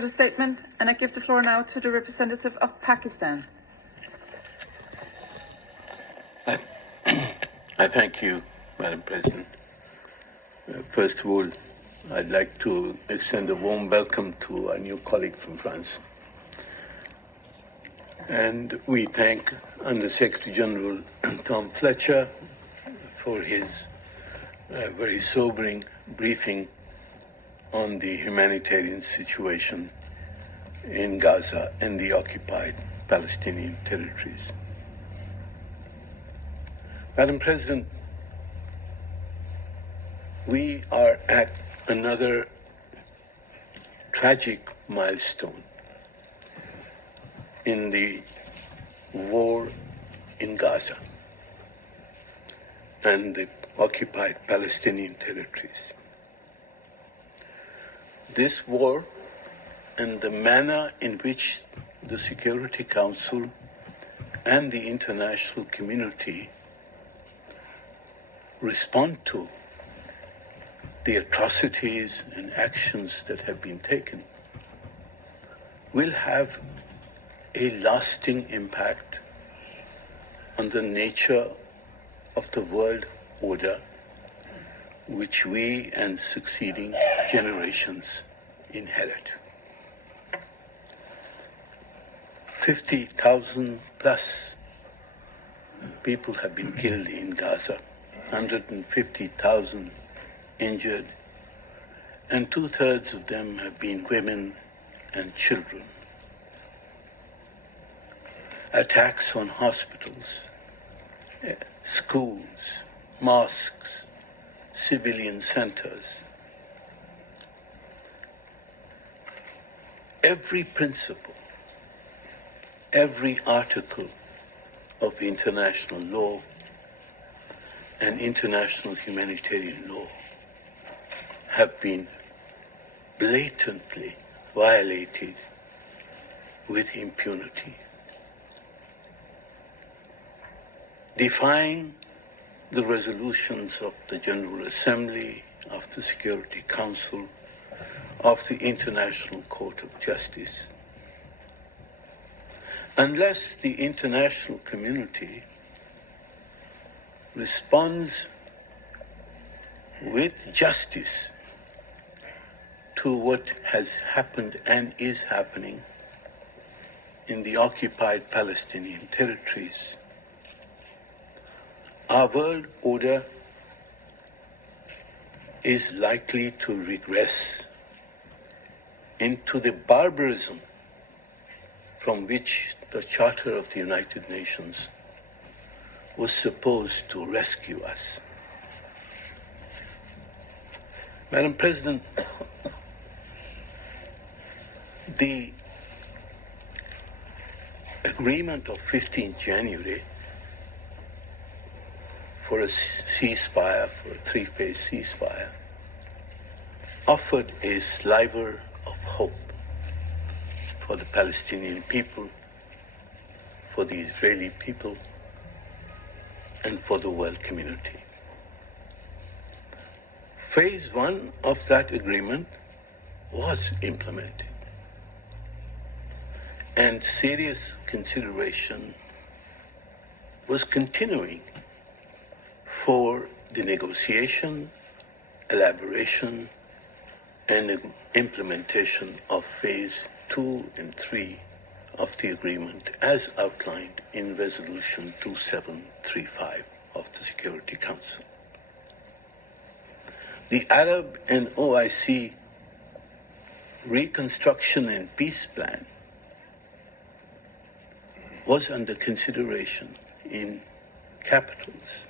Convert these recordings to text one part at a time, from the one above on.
The statement, and I give the floor now to the representative of Pakistan. I thank you, Madam President. First of all, I'd like to extend a warm welcome to our new colleague from France. And we thank Under-Secretary General Tom Fletcher for his very sobering briefing on the humanitarian situation in Gaza and the occupied Palestinian territories. Madam President, we are at another tragic milestone in the war in Gaza and the occupied Palestinian territories. This war and the manner in which the Security Council and the international community respond to the atrocities and actions that have been taken will have a lasting impact on the nature of the world order which we and succeeding generations inherit. 50,000 plus people have been killed in Gaza, 150,000 injured, and 2/3 of them have been women and children. Attacks on hospitals, schools, mosques, civilian centers. Every principle, every article of international law and international humanitarian law have been blatantly violated with impunity. Defying the resolutions of the General Assembly, of the Security Council, of the International Court of Justice. Unless the international community responds with justice to what has happened and is happening in the occupied Palestinian territories, our world order is likely to regress into the barbarism from which the Charter of the United Nations was supposed to rescue us. Madam President, the agreement of 15th January for a ceasefire, for a three-phase ceasefire, offered a sliver of hope for the Palestinian people, for the Israeli people, and for the world community. Phase 1 of that agreement was implemented, and serious consideration was continuing for the negotiation, elaboration, and implementation of Phase 2 and 3 of the agreement as outlined in Resolution 2735 of the Security Council. The Arab and OIC Reconstruction and Peace Plan was under consideration in capitals.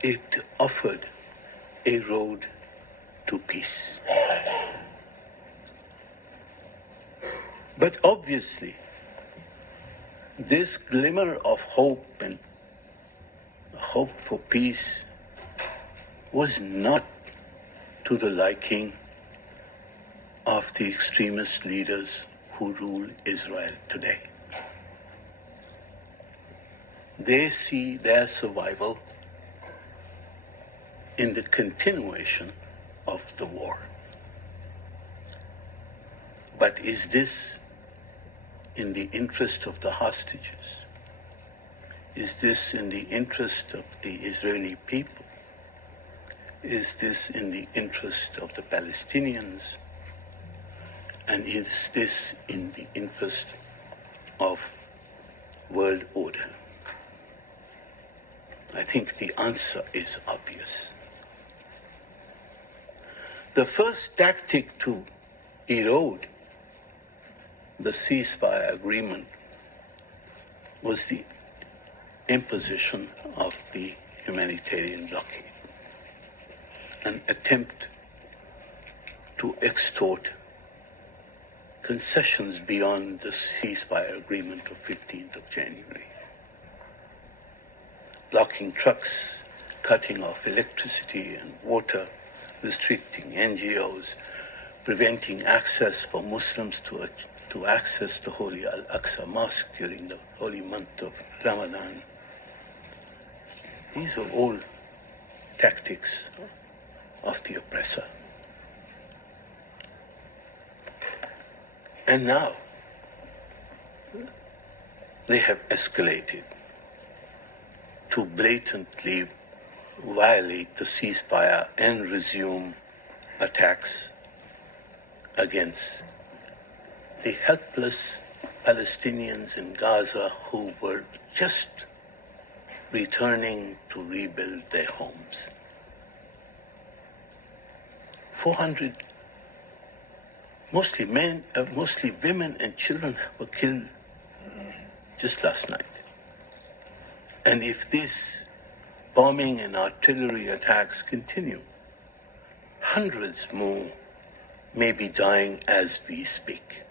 It offered a road to peace. But obviously, this glimmer of hope and hope for peace was not to the liking of the extremist leaders who rule Israel today. They see their survival in the continuation of the war. But is this in the interest of the hostages? Is this in the interest of the Israeli people? Is this in the interest of the Palestinians? And is this in the interest of world order? I think the answer is obvious. The first tactic to erode the ceasefire agreement was the imposition of the humanitarian blockade, an attempt to extort concessions beyond the ceasefire agreement of 15th of January. Blocking trucks, cutting off electricity and water, restricting NGOs, preventing access for Muslims to access the Holy Al-Aqsa Mosque during the holy month of Ramadan. These are all tactics of the oppressor. And now they have escalated to blatantly violate the ceasefire and resume attacks against the helpless Palestinians in Gaza who were just returning to rebuild their homes. 400, mostly women and children were killed just last night. And if this bombing and artillery attacks continue, hundreds more may be dying as we speak.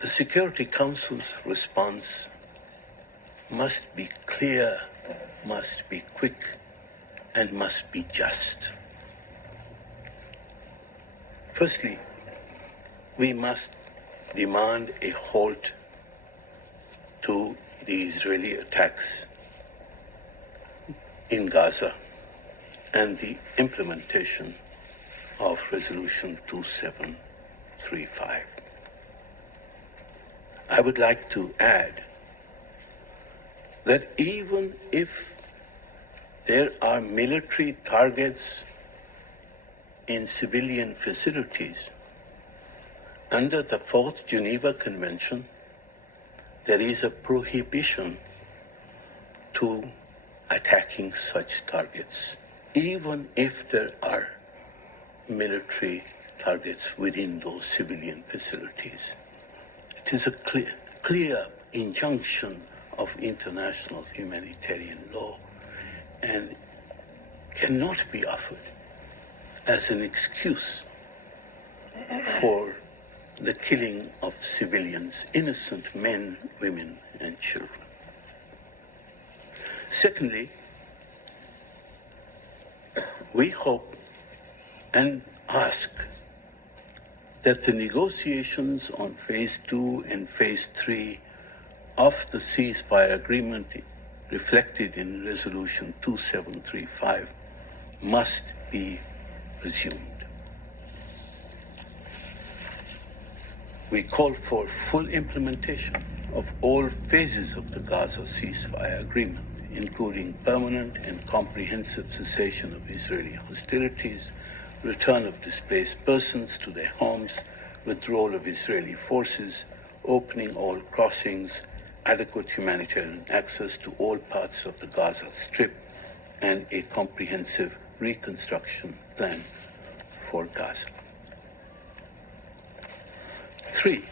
The Security Council's response must be clear, must be quick, and must be just. Firstly, we must demand a halt to the Israeli attacks in Gaza and the implementation of Resolution 2735. I would like to add that even if there are military targets in civilian facilities, under the Fourth Geneva Convention, there is a prohibition to attacking such targets, even if there are military targets within those civilian facilities. It is a clear injunction of international humanitarian law and cannot be offered as an excuse for the killing of civilians, innocent men, women, and children. Secondly, we hope and ask that the negotiations on Phase 2 and Phase 3 of the ceasefire agreement reflected in Resolution 2735 must be resumed. We call for full implementation of all phases of the Gaza ceasefire agreement, including permanent and comprehensive cessation of Israeli hostilities, return of displaced persons to their homes, withdrawal of Israeli forces, opening all crossings, adequate humanitarian access to all parts of the Gaza Strip, and a comprehensive reconstruction plan for Gaza. 3.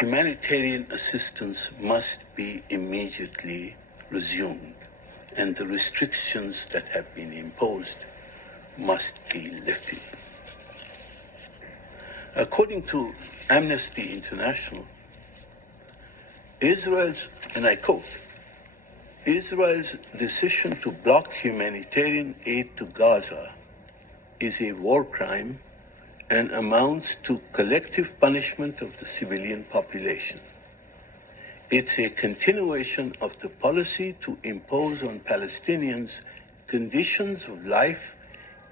Humanitarian assistance must be immediately resumed, and the restrictions that have been imposed must be lifted. According to Amnesty International, Israel's, and I quote, Israel's decision to block humanitarian aid to Gaza is a war crime and amounts to collective punishment of the civilian population. It's a continuation of the policy to impose on Palestinians conditions of life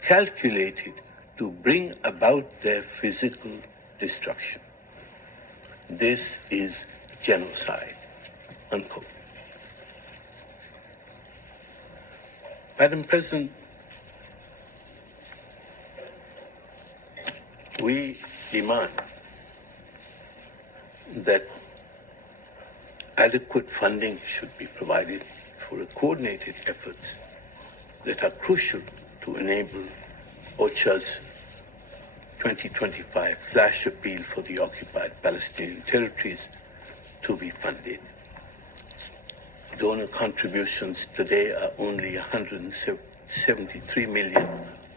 calculated to bring about their physical destruction. This is genocide, unquote. Madam President, we demand that adequate funding should be provided for coordinated efforts that are crucial to enable OCHA's 2025 flash appeal for the occupied Palestinian territories to be funded. Donor contributions today are only 173 million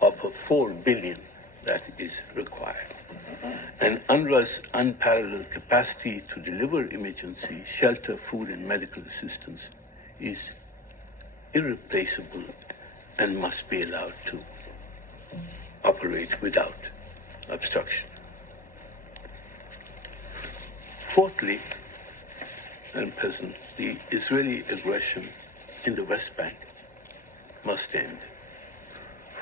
of a 4 billion that is required. And UNRWA's unparalleled capacity to deliver emergency, shelter, food, and medical assistance is irreplaceable and must be allowed to operate without obstruction. Fourthly, Madam President, the Israeli aggression in the West Bank must end.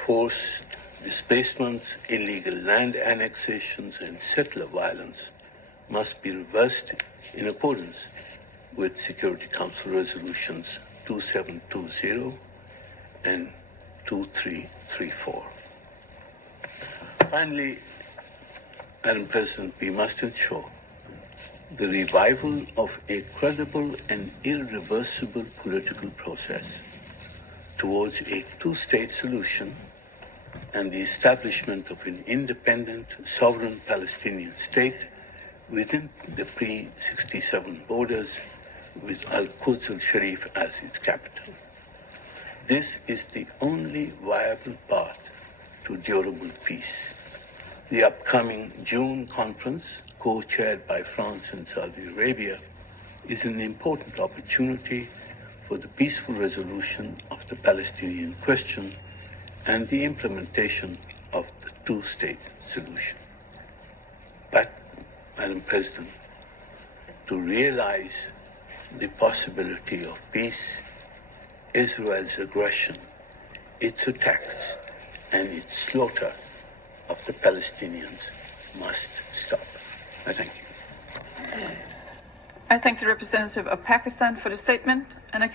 Forced displacements, illegal land annexations, and settler violence must be reversed in accordance with Security Council resolutions 2720 and 2334. Finally, Madam President, we must ensure the revival of a credible and irreversible political process towards a two-state solution and the establishment of an independent, sovereign Palestinian state within the pre-67 borders with Al-Quds al-Sharif as its capital. This is the only viable path to durable peace. The upcoming June conference, co-chaired by France and Saudi Arabia, is an important opportunity for the peaceful resolution of the Palestinian question and the implementation of the two-state solution. But, Madam President, to realize the possibility of peace, Israel's aggression, its attacks, and its slaughter of the Palestinians must stop. I thank you. I thank the representative of Pakistan for the statement, and I give